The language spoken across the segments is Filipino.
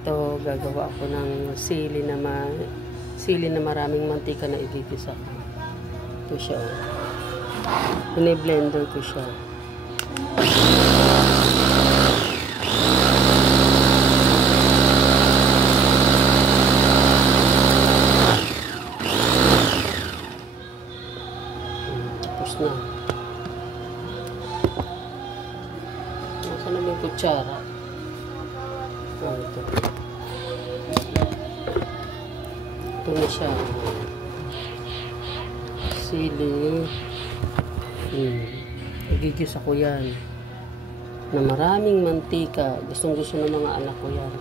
Ito, gagawa ako ng sili na maraming mantika na igigisa ko. Ito siya. Bine-blender ko siya. Tapos na. Nasaan na yung kutsara? Ito. Ito na siya. Sili. Igigisa ko yan. Na maraming mantika. Gustong gusto ng mga anak ko yan.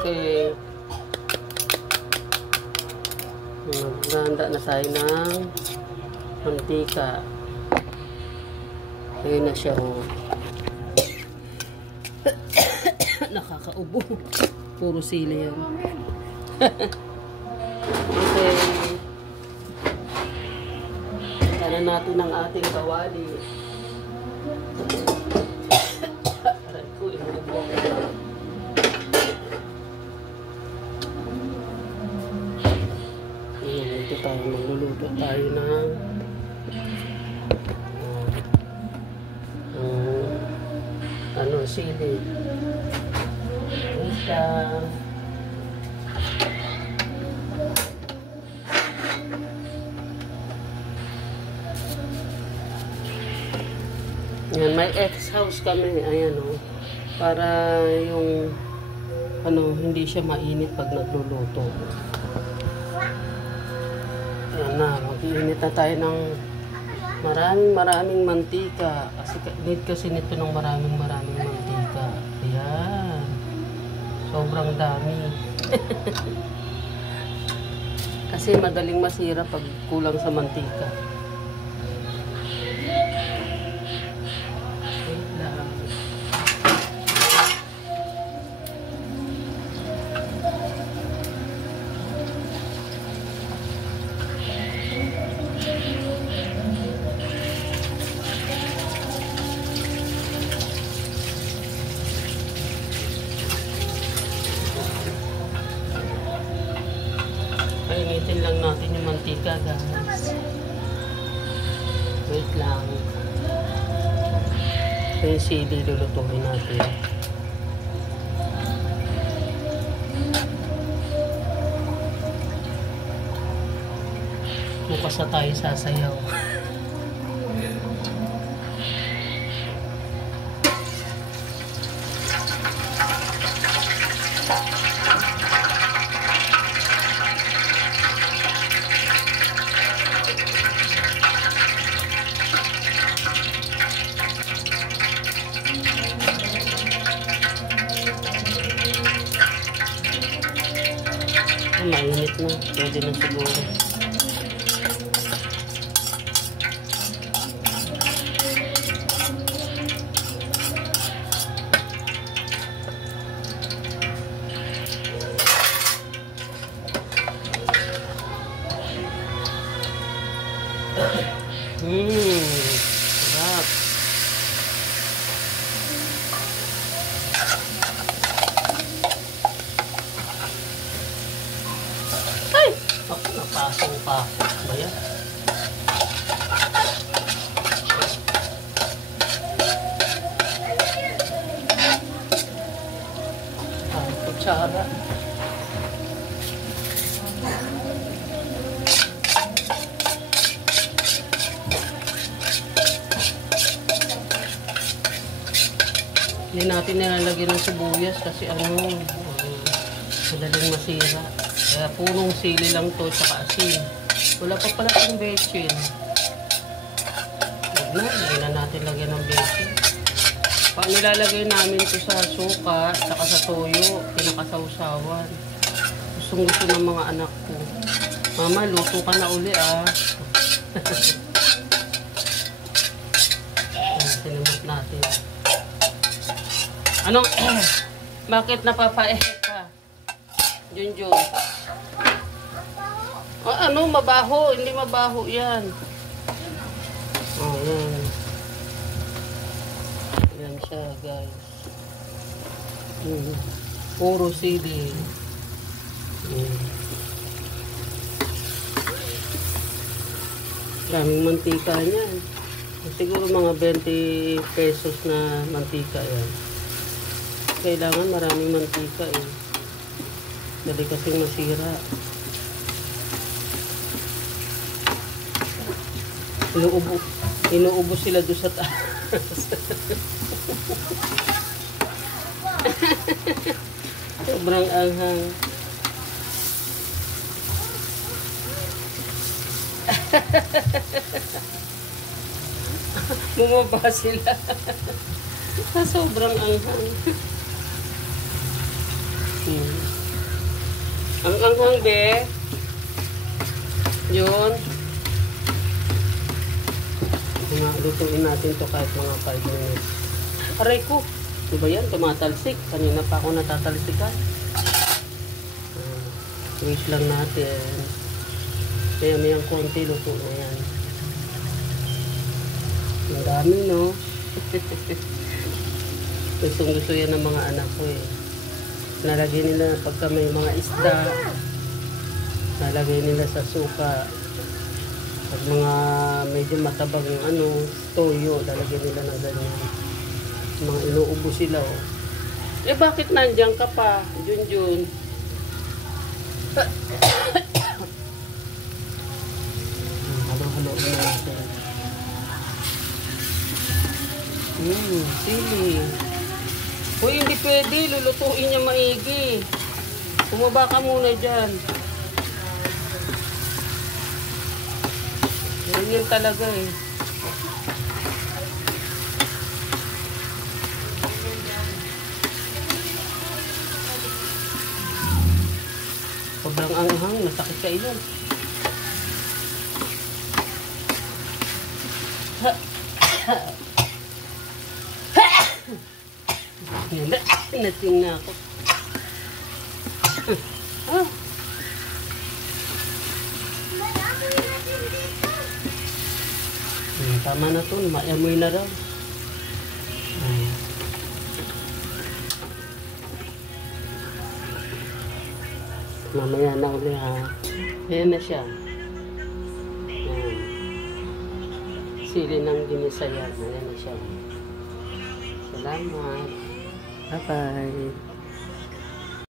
Okay. Maghanda na tayo ng mantika. Ayun na siya. Nakakaubo. Puro sili yan. Okay. Tara natin ang ating kawali. Aray ko, inubo. Ito tayo, magluluto tayo ng sili. Ito. Yan, may ex-house kami. Ayan o. Para yung hindi siya mainit pag nagluluto. Ayan na, mag-iinit na tayo ng maraming mantika. Need kasi nito ng maraming mantika. Ayan. Sobrang dami. Kasi madaling masira pag kulang sa mantika. Painitin lang natin yung mantika, guys. Wait lang. Ito yung sili, lulutuin natin. Bukas na tayo sasayaw. Mainit na. Pwede na siguro. Sarap. Napasok pa ba yan? Kutsara. Hindi natin nilalagyan ng sibuyas kasi madaling masira. Kaya purong sili lang to, tsaka asin. Wala pa pala itong bechin. Huwag na, hindi na natin lagyan ng bechin. Pag nilalagay namin ito sa suka, tsaka sa toyo, pinakasawsawan. Gustong gusto ng mga anak ko. Mama, luto ka na uli ah. Sinimot natin. Anong bakit napapaeh ka? Junjun. Ah, ano, mabaho. Hindi mabaho yan. Oh, yan. Yan siya, guys. Puro sili. Daming mantika niyan. Siguro mga 20 pesos na mantika yan. Kailangan maraming mantika eh. Dali kasing masira. Inuubo sila doon sa taas. Sobrang anghang. Bumaba sila. Sa sobrang anghang. Ang anghang, be. Yun. Lutuin natin to kahit mga 5 minutes. Aray ko. Diba yan? Tumatalsik. Kanina pa ako natatalsikan. Wait lang natin. Mayang konti luto na yan. Ang dami, no? Gusto yan ng mga anak ko eh. Nalagay nila pagka may mga isda. Nalagay nila sa suka. Pag mga medyo matabang yung toyo, lalagyan nila ng ganyan. Mga inuubo sila, oh. Eh, bakit nandiyan ka pa, Junjun? Halo-halo na natin. Sili. Uy, hindi pwede. Lulutuin niya maigi. Bumaba ka muna dyan. Ganyan talaga eh. Sobrang anghang, nasakit sa ilong. Nating na ako. Tama na to, maamoy na daw. Mamaya na uli ha. Ayan na siya. Ayan. Sili ng ginisa yan. Ayan na siya. Salamat. Bye-bye.